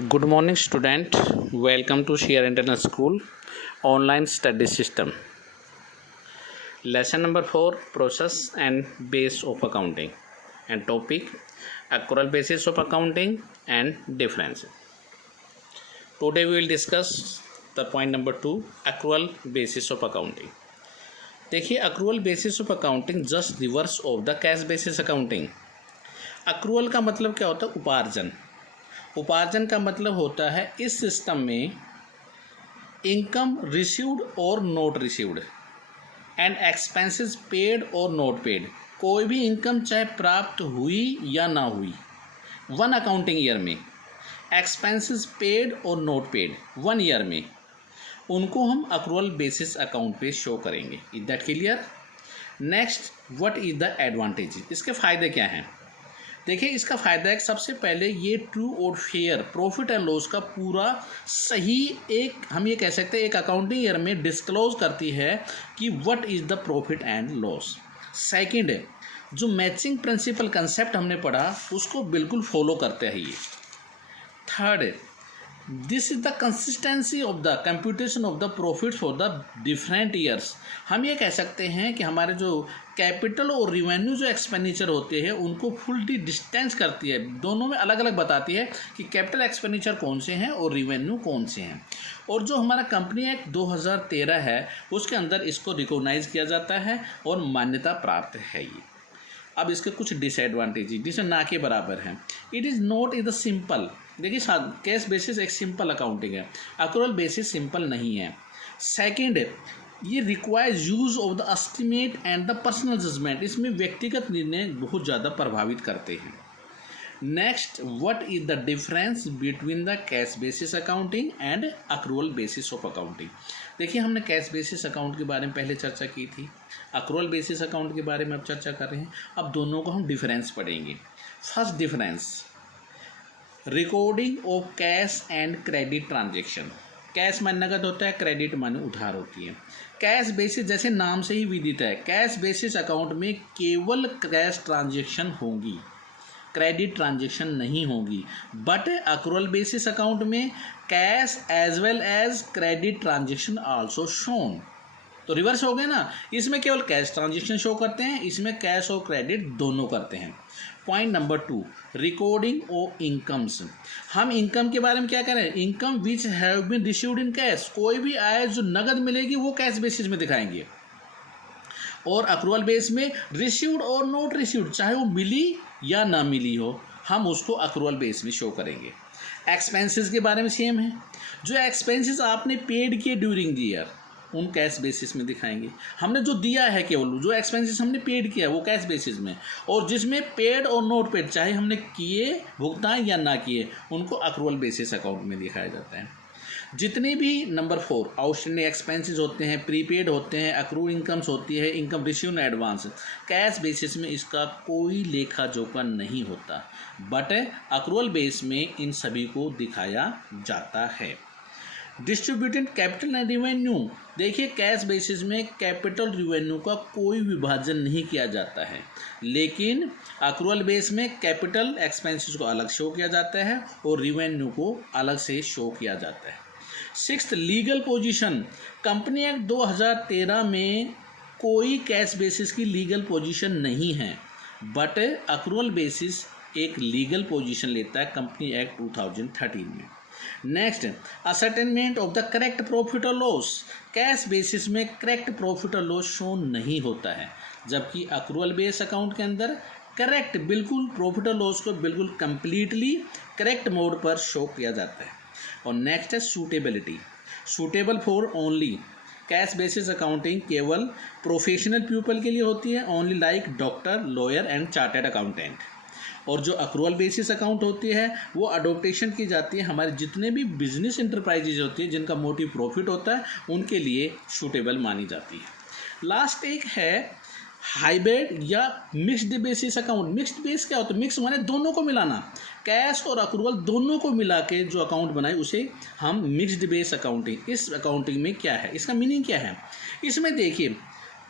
Good morning, student. Welcome to Share Internet School online study system. Lesson number 4: Process and base of accounting, and topic: accrual basis of accounting and difference. Today we will discuss the point number 2: accrual basis of accounting. देखिए, accrual basis of accounting just reverse of the cash basis accounting. accrual का मतलब क्या होता है? उपार्जन. उपार्जन का मतलब होता है इस सिस्टम में इनकम रिसीव्ड और not received and expenses paid और नॉट पेड. कोई भी इनकम चाहे प्राप्त हुई या ना हुई वन अकाउंटिंग ईयर में, एक्सपेंसेस पेड और नॉट पेड 1 ईयर में, उनको हम अक्रूवल बेसिस अकाउंट पे शो करेंगे. Is that clear? Next, what is the advantage? इसके फ़ायदे क्या हैं? देखिए, इसका फ़ायदा है सबसे पहले ये ट्रू और फेयर प्रॉफिट एंड लॉस का पूरा सही एक हम ये कह सकते हैं एक अकाउंटिंग ईयर में डिस्क्लोज करती है कि what is the profit and loss. Second है जो मैचिंग प्रिंसिपल कंसेप्ट हमने पढ़ा उसको बिल्कुल फॉलो करते हैं ये. Third, this is the consistency of the computation of the profit for the different years. हम ये कह सकते हैं कि हमारे जो कैपिटल और रिवेन्यू जो एक्सपेंडिचर होते हैं उनको फुल्ली डिस्टेंस करती है, दोनों में अलग अलग बताती है कि कैपिटल एक्सपेंडिचर कौन से हैं और रिवेन्यू कौन से हैं. और जो हमारा कंपनी एक्ट 2013 है उसके अंदर इसको रिकॉग्नाइज किया जाता है और मान्यता प्राप्त है ये. अब इसके कुछ डिसएडवांटेज जिसे ना के बराबर हैं. It is not is the simple. देखिए, कैश बेसिस एक सिंपल अकाउंटिंग है, अक्रूवल बेसिस सिंपल नहीं है. सेकंड, ये requires use of the estimate and the personal judgement. इसमें व्यक्तिगत निर्णय बहुत ज़्यादा प्रभावित करते हैं. Next, what is the difference between the cash basis accounting and accrual basis of accounting. देखिए, हमने कैश बेसिस अकाउंट के बारे में पहले चर्चा की थी, अक्रूवल बेसिस अकाउंट के बारे में अब चर्चा कर रहे हैं. अब दोनों को हम डिफरेंस पढ़ेंगे. First difference, recording of cash and credit transaction. Cash माने नगद होता है, क्रेडिट माने उधार होती है. कैश बेसिस जैसे नाम से ही विदित है, कैश बेसिस अकाउंट में केवल कैश ट्रांजेक्शन होंगी, क्रेडिट ट्रांजेक्शन नहीं होगी. बट अक्रूवल बेसिस अकाउंट में cash as well as credit transaction also shown. तो रिवर्स हो गया ना, इसमें केवल कैश ट्रांजेक्शन शो करते हैं, इसमें कैश और क्रेडिट दोनों करते हैं. Point number 2, recording of incomes. हम इनकम के बारे में क्या करें? Income which have been received in cash. कोई भी आय जो नगद मिलेगी वो कैश बेसिस में दिखाएंगे. और अक्रूवल बेस में रिसीव्ड और नॉट रिसीव्ड, चाहे वो मिली या ना मिली हो, हम उसको अक्रूवल बेस में शो करेंगे. एक्सपेंसेस के बारे में सेम है, जो एक्सपेंसेस आपने पेड किए ड्यूरिंग द ईयर उन कैश बेसिस में दिखाएंगे. हमने जो दिया है केवल जो एक्सपेंसेस हमने पेड किया है वो कैश बेसिस में, और जिसमें पेड और नॉट पेड चाहे हमने किए भुगतान या ना किए उनको अक्रूवल बेसिस अकाउंट में दिखाया जाता है. जितने भी नंबर 4 आउटस्टैंडिंग एक्सपेंसेस होते हैं, प्रीपेड होते हैं, अक्रूड इनकम्स होती है, income receive in advance, cash basis में इसका कोई लेखा जोखा नहीं होता. बट अक्रूवल बेस में इन सभी को दिखाया जाता है. Distributed capital and revenue. देखिए, कैश बेसिस में कैपिटल रिवेन्यू का कोई विभाजन नहीं किया जाता है, लेकिन अक्रूवल बेस में कैपिटल एक्सपेंसेस को अलग शो किया जाता है और रिवेन्यू को अलग से शो किया जाता है. Sixth, legal position. Company act 2013 में कोई कैश बेसिस की लीगल पोजीशन नहीं है, बट अक्रूवल बेसिस एक लीगल पोजीशन लेता है कंपनी एक्ट 2013 में. Next, ascertainment of the correct profit और लॉस. कैश बेसिस में करेक्ट प्रॉफिट और लॉस शो नहीं होता है, जबकि अक्रूवल बेस अकाउंट के अंदर करेक्ट बिल्कुल प्रॉफिट और लॉस को बिल्कुल कंप्लीटली करेक्ट मोड पर शो किया जाता है. और नेक्स्ट है suitability. Suitable for only. Cash basis accounting केवल प्रोफेशनल पीपल के लिए होती है, only like doctor, lawyer and chartered accountant. और जो अक्रूवल बेसिस अकाउंट होती है वो अडोप्टेशन की जाती है हमारे जितने भी बिजनेस इंटरप्राइजेज होती है जिनका मोटिव प्रॉफिट होता है उनके लिए सूटेबल मानी जाती है. लास्ट एक है हाइब्रिड या mixed basis account. Mixed base क्या होता है? मिक्स माने दोनों को मिलाना, कैश और अक्रूवल दोनों को मिला के जो अकाउंट बनाए उसे हम मिक्स्ड बेस अकाउंटिंग. इस अकाउंटिंग में क्या है, इसका मीनिंग क्या है? इसमें देखिए,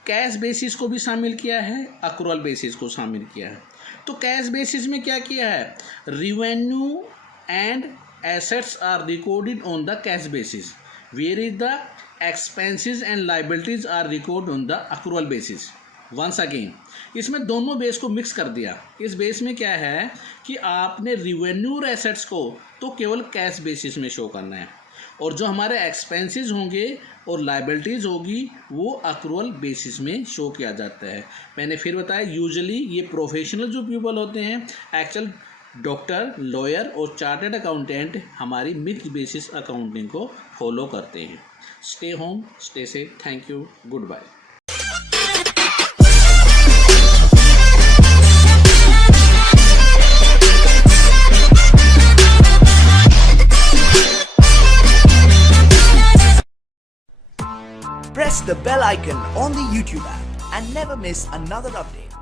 कैश बेसिस को भी शामिल किया है, अक्रूवल बेसिस को शामिल किया है. तो कैश बेसिस में क्या किया है? Revenue and assets are recorded on the cash basis, whereas the expenses and liabilities are recorded on the accrual basis. Once again, इसमें दोनों बेस को मिक्स कर दिया. इस बेस में क्या है कि आपने रिवेन्यू और एसेट्स को तो केवल कैश बेसिस में शो करना है, और जो हमारे एक्सपेंसेस होंगे और लाइबिलिटीज़ होगी वो अक्रूवल बेसिस में शो किया जाता है. मैंने फिर बताया, यूजुअली ये प्रोफेशनल जो पीपल होते हैं, एक्चुअल डॉक्टर, लॉयर और चार्टर्ड अकाउंटेंट हमारी मिक्स बेसिस अकाउंटिंग को फॉलो करते हैं. Stay home, stay safe. Thank you. Goodbye. Press the bell icon on the YouTube app and never miss another update.